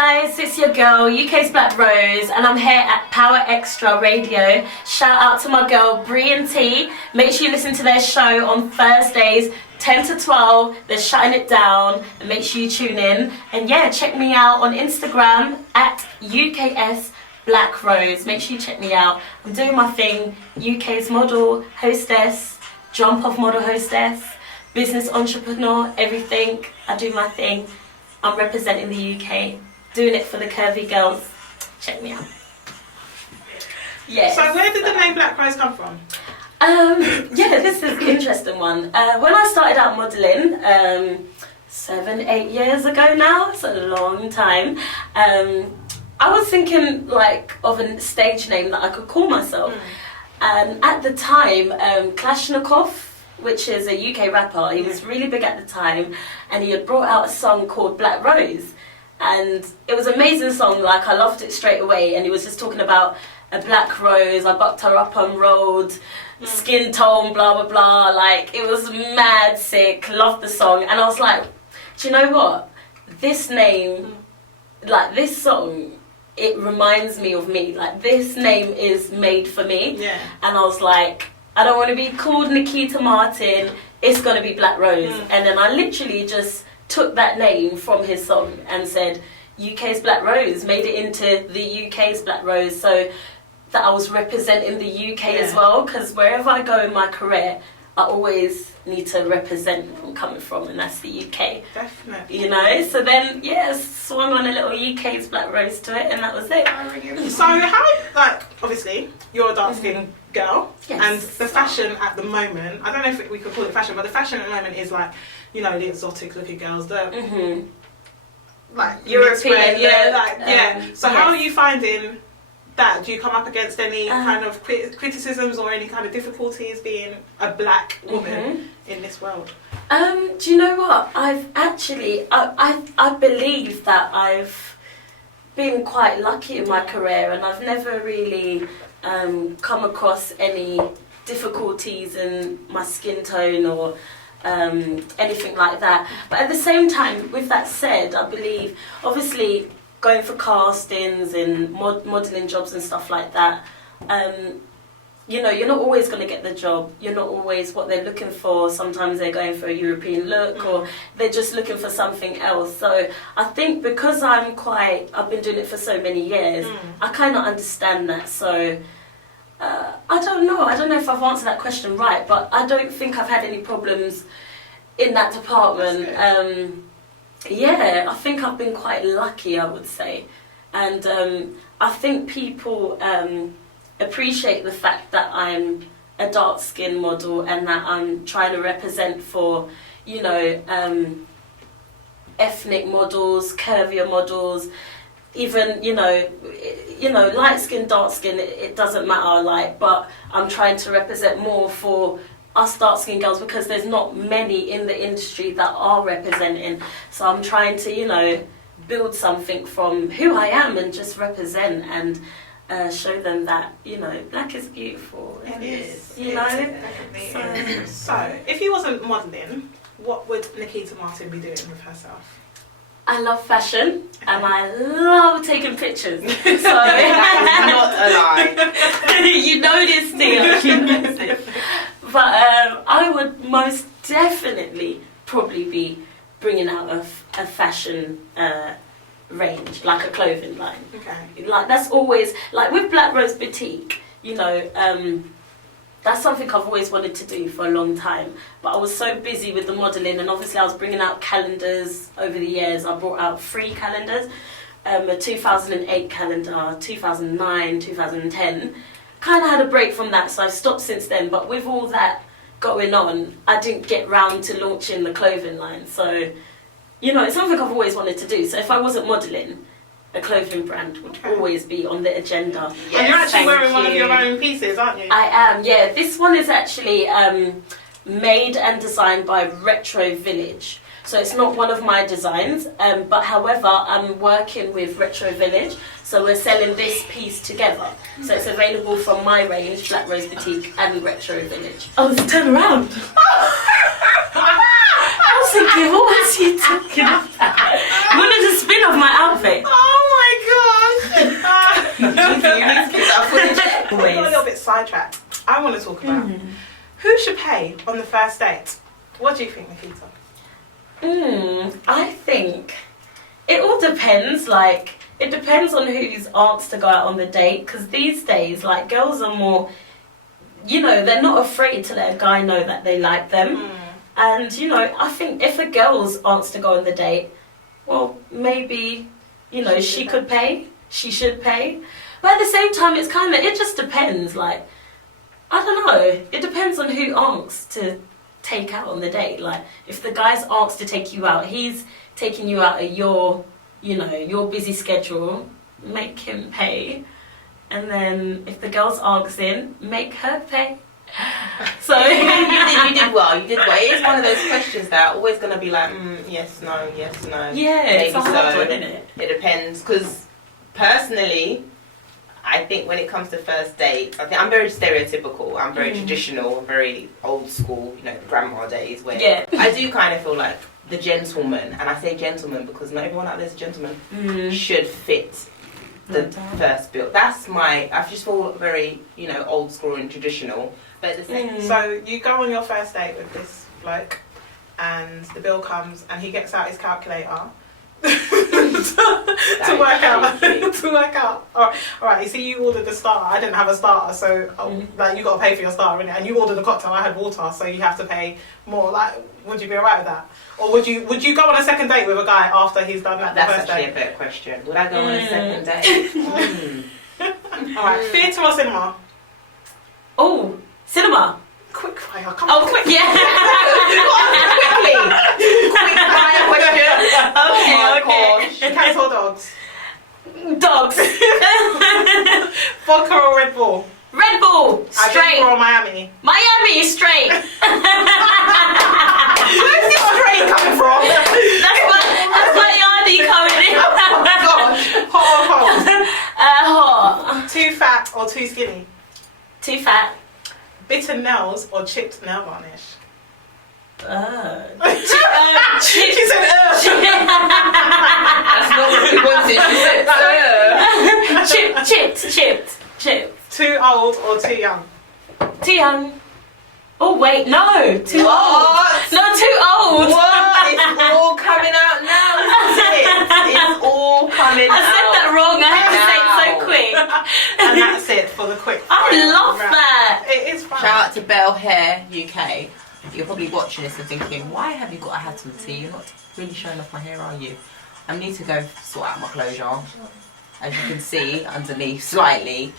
guys, it's your girl, UKs Blackrose, and I'm here at Power Extra Radio. Shout out to my girl, Bree and Tee. Make sure you listen to their show on Thursdays, 10 to 12. They're shutting it down, and make sure you tune in. And yeah, check me out on Instagram at UKs Blackrose. Make sure you check me out. I'm doing my thing, UK's model, hostess, jump off model hostess, business entrepreneur, everything. I do my thing. I'm representing the UK, doing it for the curvy girls. Check me out. Yes. So where did the name Blackrose come from? Yeah, this is an interesting one. When I started out modelling, 7-8 years ago now, it's a long time, I was thinking like of a stage name that I could call myself. And at the time, Kalashnikov, which is a UK rapper, he was really big at the time, and he had brought out a song called Blackrose, and it was an amazing song. Like, I loved it straight away, and he was just talking about a black rose, I bucked her up on road, skin tone, blah blah blah. Like, it was mad sick. Loved the song, and I was like, do you know what, this name, like this song, it reminds me of me. Like, this name is made for me. Yeah. And I was like, I don't want to be called Nikita Martin, it's going to be Blackrose. And then I literally just took that name from his song and said, UK's Blackrose, made it into the UK's Blackrose, so that I was representing the UK as well, because wherever I go in my career, I always need to represent where I'm coming from, and that's the UK. Definitely. You know, so then, yeah, swung on a little UK's Blackrose to it, and that was it. So how, like, obviously, you're a dark-skinned girl, Yes. and the fashion at the moment, I don't know if we could call it fashion, but the fashion at the moment is like, you know, the exotic-looking girls, the like European, So how are you finding that? Do you come up against any kind of criticisms or any kind of difficulties being a black woman in this world? Do you know what? I've actually, I believe that I've been quite lucky in my career, and I've never really come across any difficulties in my skin tone or anything like that. But at the same time, with that said, I believe, obviously, going for castings and modelling jobs and stuff like that, you know, you're not always going to get the job. You're not always what they're looking for. Sometimes they're going for a European look, or they're just looking for something else. So I think because I've been doing it for so many years, I kind of understand that. So I don't know if I've answered that question right, but I don't think I've had any problems in that department. Yeah, I think I've been quite lucky, I would say. And I think people appreciate the fact that I'm a dark skin model and that I'm trying to represent for, you know, ethnic models, curvier models, even, you know, light skin, dark skin, it doesn't matter, like, but I'm trying to represent more for us dark skinned girls, because there's not many in the industry that are representing. So I'm trying to, you know, build something from who I am and just represent and show them that, you know, black is beautiful. It is. You know? Definitely. So, if you wasn't modelling, what would Nikita Martin be doing with herself? I love fashion and I love taking pictures. So That is not a lie. You know this thing. You know this. But I would most definitely probably be bringing out a fashion range, like a clothing line. Okay. Like, that's always, like with Blackrose Boutique, you know, that's something I've always wanted to do for a long time. But I was so busy with the modelling, and obviously I was bringing out calendars over the years. I brought out 3 calendars, a 2008 calendar, 2009, 2010. Kind of had a break from that, so I've stopped since then. But with all that going on, I didn't get round to launching the clothing line. So, you know, it's something I've always wanted to do. So if I wasn't modelling, a clothing brand would always be on the agenda. Yes, and you're actually wearing one of your own pieces, aren't you? I am, yeah. This one is actually made and designed by Retro Village. So it's not one of my designs, but however, I'm working with Retro Village, so we're selling this piece together. So it's available from my range, Blackrose Boutique and Retro Village. Oh, turn around! I was thinking, what was you talking about? You wanted to spin off my outfit? Oh You need to keep that footage. We got a little bit sidetracked. I want to talk about who should pay on the first date. What do you think, Nikita? I think it all depends. Like, it depends on who's asked to go out on the date. Because these days, like, girls are more, you know, they're not afraid to let a guy know that they like them. And, you know, I think if a girl's asked to go on the date, well, maybe, you know, she could pay. She should pay. But at the same time, it's kind of, it just depends. Like, I don't know. It depends on who asks to take out on the date. Like, if the guy's asked to take you out, he's taking you out at your, you know, your busy schedule, make him pay. And then if the girl's asking, make her pay. So you did well. You did well. It is one of those questions that are always going to be like, yes, no, yes, no. Yeah, maybe it's a hard so. one, isn't it? It depends, because personally, I think when it comes to first dates, I think I'm very stereotypical. I'm very traditional, very old school, you know, grandma days, where I do kind of feel like the gentleman, and I say gentleman because not everyone out there is a gentleman, should fit the first bill. That's I just feel very, you know, old school and traditional. But the same. So you go on your first date with this bloke, and the bill comes, and he gets out his calculator to work out. All right. You see, you ordered the starter. I didn't have a starter, so like you got to pay for your starter, innit? And you ordered a cocktail. I had water, so you have to pay more. Like, would you be alright with that? Or would you go on a second date with a guy after he's done that? That's first actually date? a better question. Would I go on a second date? All right, theatre or cinema? Oh, cinema. Quick fire, come on. Oh, quick, yeah. Quickly. Quick fire question. Okay. Cats or dogs? Dogs. Vodka or Red Bull? Red Bull, straight. Ibiza or Miami? Miami, straight. Where's this straight coming from? That's my yardie coming in. Oh my gosh. Hot or cold? Hot. Too fat or too skinny? Too fat. Bitter nails or chipped nail varnish? Chipped. She said, That's not what we wanted. She said, Chipped. Too old or too young? Too young. Oh wait, no. Too What? old. No, too old. What? It's all coming out now, isn't it? It's all coming I out. said that wrong. I had to say it so quick. And that's it for the quick I fire love round. that. It is fun. Shout out to Bell Hair UK. You're probably watching this and thinking, why have you got a hat on, T? You're not really showing off my hair, are you? I need to go sort out my closure. As you can see underneath slightly,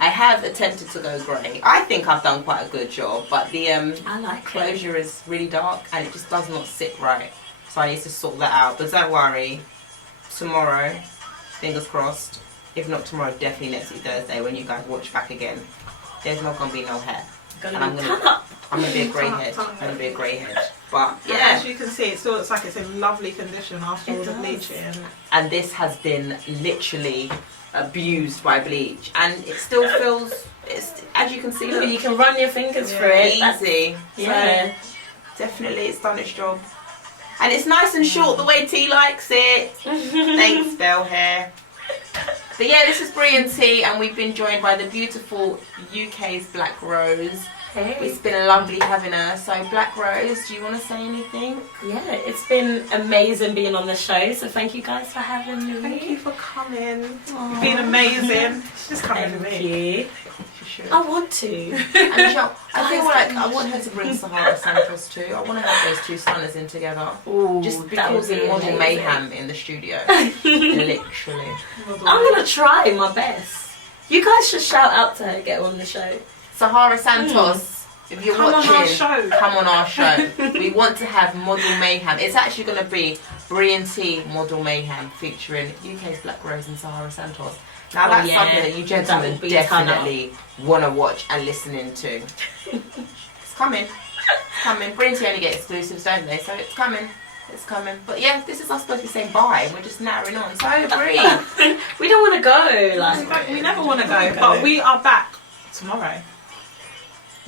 I have attempted to go grey. I think I've done quite a good job, but the I like closure is really dark and it just does not sit right. So I need to sort that out. But don't worry, tomorrow, fingers crossed, if not tomorrow, definitely next week Thursday when you guys watch back again, there's not going to be no hair. And I'm gonna be a grey head. I'm gonna be a grey head. But And yeah. as you can see, it still looks like it's in lovely condition after all the bleaching. And this has been literally abused by bleach, and it still feels. It's, as you can see, look, You can run your fingers through it. That's- easy. Yeah. So definitely, it's done its job. And it's nice and short the way T likes it. Thanks, Bell Hair. But yeah, this is Bree and Tee, and we've been joined by the beautiful UKs Blackrose. Hey. It's been lovely having her. So Blackrose, do you want to say anything? Yeah, it's been amazing being on the show, so thank you guys for having me. Thank you for coming. Aww. You've been amazing. She's just coming to Thank me. you. She should. I want to. And Michelle, I feel Guys, like I want her to bring Sahara Santos too. I want to have those two stunners in together. Ooh, Just that would because be in model amazing. mayhem in the studio. Literally. I'm gonna try my best. You guys should shout out to her, get her on the show. Sahara Santos, if you're Come watching, on our show. come on our show. We want to have Model Mayhem. It's actually going to be Bree and Tee Model Mayhem featuring UK's Blackrose and Sahara Santos. Now that's something that you gentlemen That would be a ton definitely want to watch and listen into. It's coming. It's coming. Bree and Tee only get exclusives, don't they? So it's coming. It's coming. But yeah, this is us supposed to be saying bye. We're just nattering on. So Bree. We don't want to go. Like, We never want to go, but we are back tomorrow.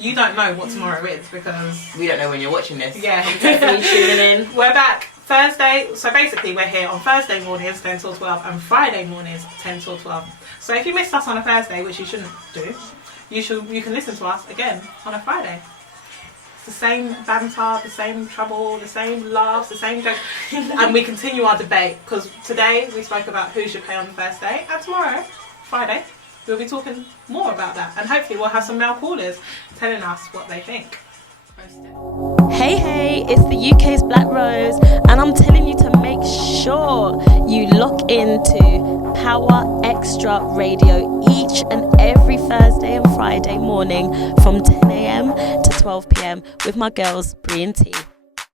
You don't know what tomorrow is because We don't know when you're watching this. yeah, definitely tuning in. we're back Thursday, so basically we're here on Thursday mornings 10 till 12 and Friday mornings 10 till 12. So if you missed us on a Thursday, which you shouldn't do, you can listen to us again on a Friday. It's the same banter, the same trouble, the same laughs, the same jokes, and we continue our debate, because today we spoke about who should pay on the first day, and tomorrow, Friday, we'll be talking more about that, and hopefully we'll have some male callers telling us what they think. Hey, it's the UK's Blackrose, and I'm telling you to make sure you lock into Power Extra Radio each and every Thursday and Friday morning from 10 a.m. to 12 p.m. with my girls, Bree and Tee.